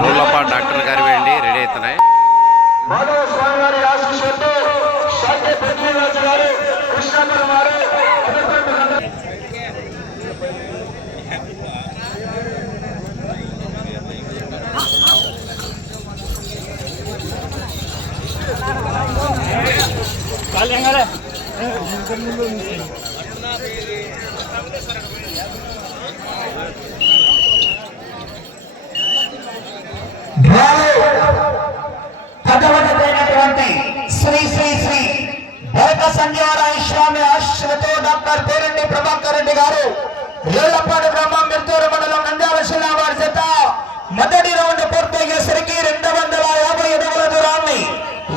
రోళ్ళప్ప doctor గారు వెళ్ళి ready అవుతున్నాయి. మాధవ ఏక సంజీవరాయ స్వామి ఆశ్రతో డాక్టర్ పేరెడ్డి ప్రభాకర్ రెడ్డి గారు ఏళ్ళపాటి గ్రామం మిర్తూరు మండలం నంద్యాల జిల్లా వారి చేత మొదటి రౌండ్ పూర్తయ్యేసరికి రెండు వందల యాభై అడుగుల దూరాన్ని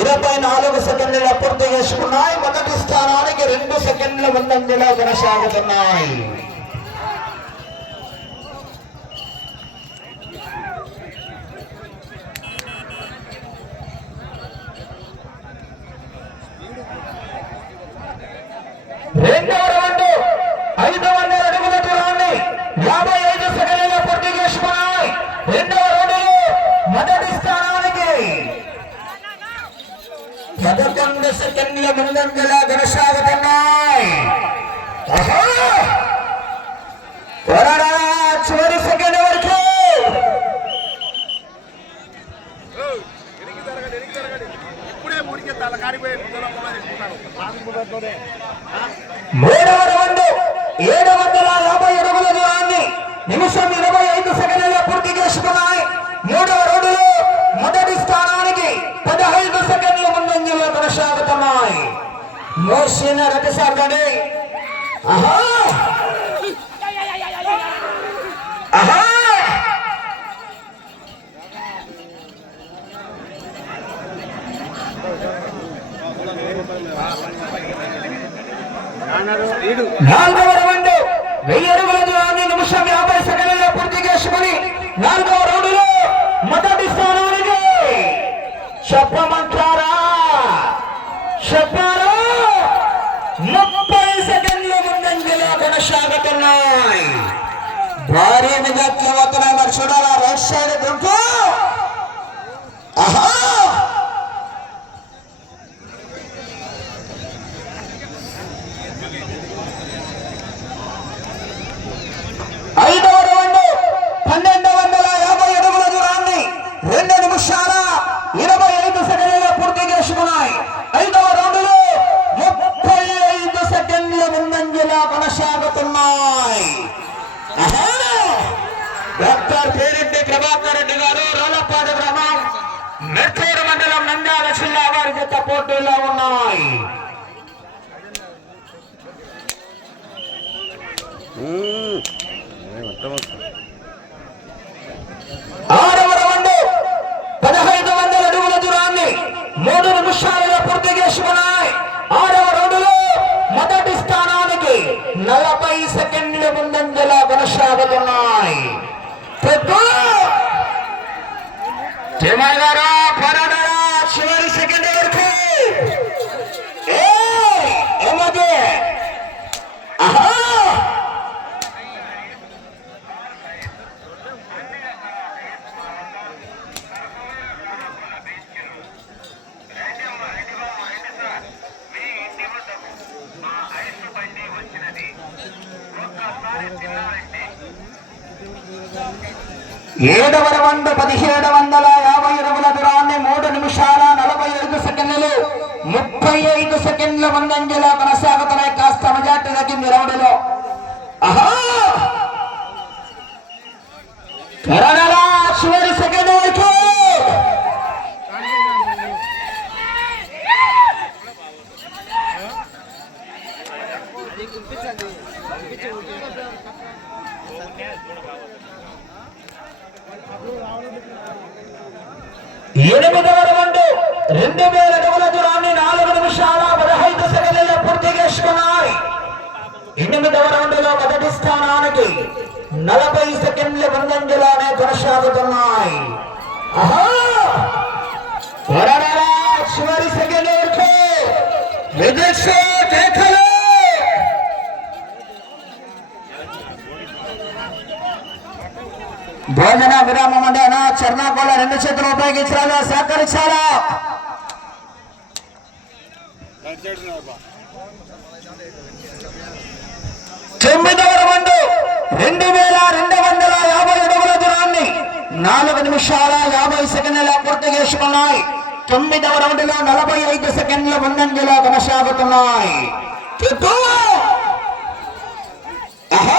ఇరవై నాలుగు సెకండ్ల పూర్తి చేసుకున్నాయి. మొదటి స్థానానికి రెండు సెకండ్ల ముందంజలో కొనసాగుతున్నాయి రెండవ రౌండ్ ఐదు వందల అడుగుల దూరాన్ని యాభై ఐదు సెకండ్లలో పూర్తి చేసుకున్నాయి రెండవ రౌండ్లో మొదటి స్థానానికి పదకొండు సెకండ్ల ముందంజలా కొనసాగుతున్నాయి ఆహా! త్వరగా చివరి సెకండ్ వరకు మూడవ రౌండ్ ఏడు వందల యాభై అడుగుల దూరాన్ని నిమిషం ఇరవై ఐదు సెకండ్లలో పూర్తి చేసుకున్నాయి మూడవ రౌండ్లో మొదటి స్థానానికి పదహైదు సెకండ్ల ముందంజలో కొనసాగుతున్నాయి మోసిన రకసాగని ఆహా ఆహా నాలుగవ రౌండ్ వెయ్యి అడుగుల దూరాన్ని నిమిషం యాభై సెకండ్లలో పూర్తి చేసుకుని నాలుగవ రౌండ్లో మొదటి స్థానానికి చెప్పమ নিজাত ক্ষমা করে আমার সোনার আর রহস্যের বন্ধু జత పోటీలో ఉన్నాయి. ఆరవ రౌండ్ పదహైదు వందల అడుగుల దూరాన్ని మూడు నిమిషాలలో పూర్తి చేసుకున్నాయి. ఆరవ రౌండ్లో మొదటి స్థానానికి నలభై సెకండ్ల ముందంజలా కొనసాగుతున్నాయి. పెద్ద తిమ్మయ్య గారు పోరాడారా చివరి సెకండ్ వరకు ఏయ్! ఏమది ఆహా ఏడవ వంద పదిహేడు వందల యాభై ఇరవై దూరాన్ని మూడు నిమిషాల నలభై ఐదు సెకండ్లు ముప్పై ఐదు సెకండ్ల ముందంజలో కొనసాగుతున్నాయి కాస్త మెజార్టీ తగ్గింది రౌండ్లో. ఆహా కరణలా చివరి సెకండ్ వరకు ఎనిమిదవ రౌండ్ రెండు వేల అడుగుల దూరాన్ని నాలుగు నిమిషాల పదహైదు సెకండ్లలో పూర్తి చేసుకున్నాయి. ఎనిమిదవ రౌండ్లో మొదటి స్థానానికి నలభై సెకండ్ల ముందంజలోనే కొనసాగుతున్నాయి. చివరి సెకండ్ వరకు భోజన విరామం అంటే అనా చర్నాకోల రెండు చేతులు ఉపయోగించాలా సహకరించాలా తొమ్మిదవ రెండు వేల రెండు వందల యాభై అడుగుల దూరాన్ని నాలుగు నిమిషాల యాభై సెకండ్ల పూర్తి చేసుకున్నాయి తొమ్మిదవ రౌండ్లో నలభై ఐదు సెకండ్ల ముందంజలో కొనసాగుతున్నాయి చుట్టూ! ఆహా!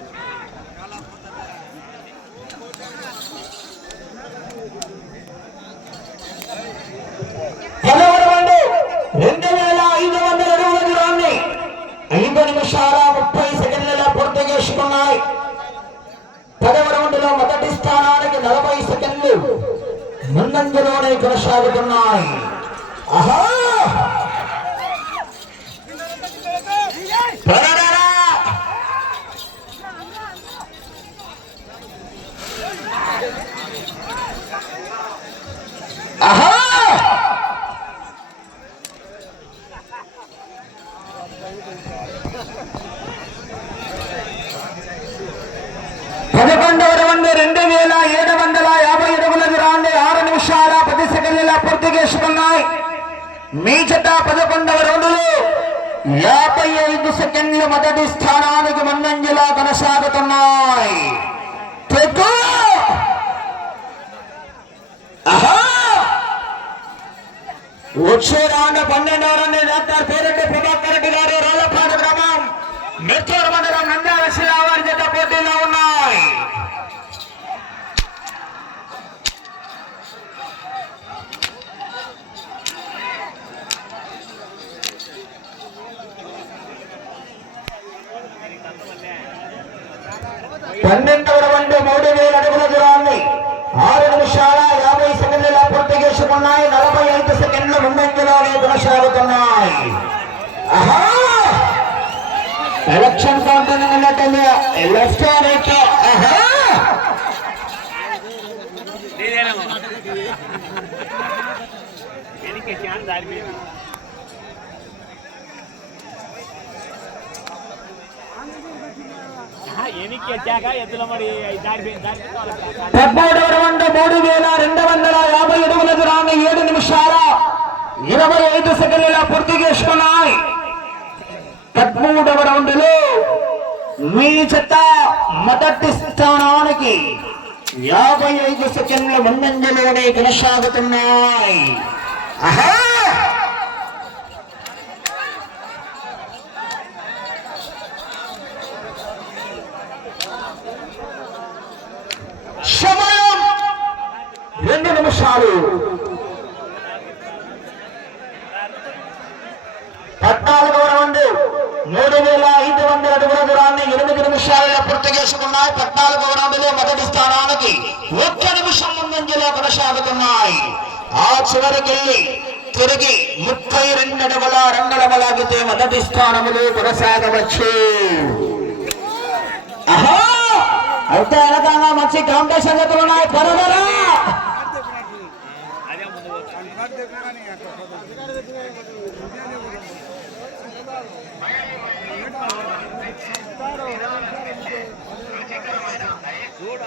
ముందంజలోనే కొనసాగుతున్నాయి ఆహా త్వరగా! ఆహా పదకొండవ రౌండ్ రెండు వేల ఏడు వందల యాభై అడుగుల దూరాన్ని ఆరు నిమిషాల పది సెకండ్ల పూర్తి చేసుకున్నాయి మీ చెట పదకొండవ రౌండ్లో యాభై ఐదు సెకండ్లు మొదటి స్థానానికి ముందంజలా కొనసాగుతున్నాయి. వచ్చే రాండ పన్నెండవ రౌండ్ డాక్టర్ పేరెడ్డి ప్రభాకర్ రెడ్డి గారు రోలపాడు గ్రామం. మెత్తూరు మండలం నంద్యాల జిల్లా వారి జత పోటీలో ఉన్నాయి పన్నెండవ రౌండ్ మూడు వేల అడుగుల దూరాన్ని ఆరు నిమిషాల యాభై సెకండ్ల పూర్తి చేసుకున్నాయి నలభై ఐదు సెకండ్లు ముందంజలోనే కొనసాగుతున్నాయి ఆహా! ఎలక్షన్ కౌంటర్ ఉన్నట్టుంది లెఫ్ట్ రైట్ ఆహా! എനിക്ക് ഞാൻ താല്പര്യം పద్మూడు రెండు మూడు వేల రెండు వందల యాభై అడుగుల దూరాన్ని ఏడు నిమిషాల ఇరవై ఐదు సెకండ్ల పూర్తి చేసుకున్నాయి పద్మూడవ రౌండ్లో మీ చెత్త మొదటి స్థానానికి యాభై ఐదు సెకండ్ల ముందంజలోనే కొనసాగుతున్నాయి ఆహా నిమిషాలు. పద్నాలుగవ రౌండ్ మూడు వేల ఐదు వందల అడుగుల దూరాన్ని ఎనిమిది నిమిషాలలో పూర్తి చేసుకున్నాయి. పద్నాలుగవ రౌండ్లో మొదటి స్థానానికి ఒక్క నిమిషం ముందంజలో కొనసాగుతున్నాయి. ఆ చివరికెళ్ళి తిరిగి ముప్పై రెండు అడుగుల రంగడమలాగితే మొదటి స్థానములో కొనసాగవచ్చు. ఆహా! అయితే వెనకాల మంచి కాంపిటీషన్ జతలు ఉన్నాయి త్వరగా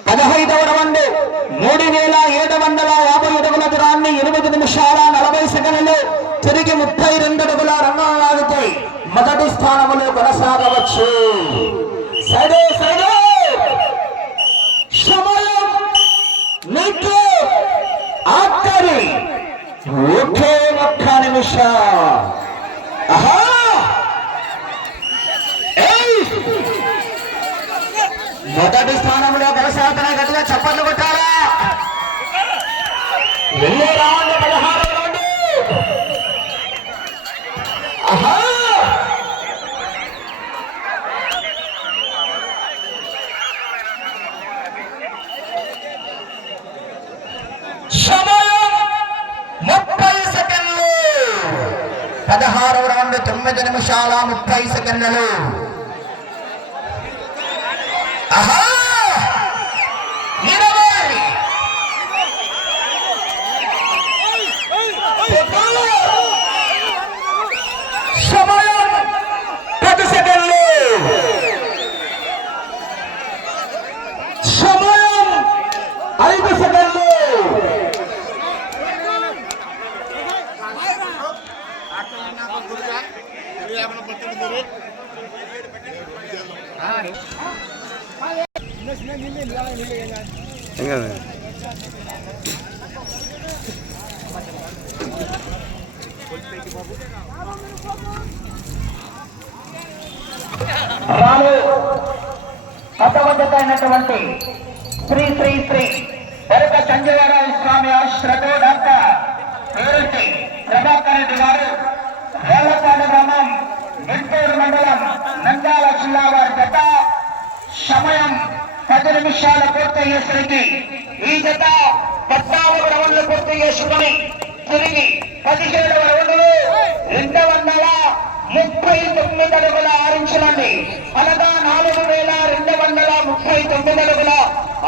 పదహైదవ రౌండ్ మూడు వేల ఏడు వందల యాభై అడుగుల దూరాన్ని ఎనిమిది నిమిషాల నలభై సెకండ్లు తిరిగి ముప్పై రెండు అడుగుల రంగం లాగుతాయి మొదటి స్థానంలో కొనసాగవచ్చు. రౌండ్ ఆహా సమయం ముప్పై సెకండ్లు పదహారు రౌండ్ తొమ్మిది నిమిషాల ముప్పై సెకండ్లు ఆహా ఏం కాదు రాను కథవద్దైనటువంటి శ్రీ శ్రీ శ్రీ భరత సంజయరావు స్వామి ఆశ్రతో డాక్టర్ పేరుటి ప్రభాకర్ రెడ్డి గారు వేలపాడు గ్రామం గుంటూరు మండలం నంద్యాల జిల్లా వారి జత సమయం పది నిమిషాలు పూర్తయ్యేసరికి ఈ జత పద్నాలుగు రౌండ్లు పూర్తి చేసుకుని తిరిగి పదిహేడవ రౌండ్లు రెండు వందల ముప్పై తొమ్మిది అడుగుల ఆరించులండి అనగా నాలుగు వేల రెండు వందల ముప్పై తొమ్మిది అడుగుల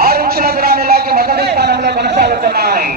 ఆరించుల దూరాన్ని మొదటి స్థానంలో కొనసాగుతున్నాయి.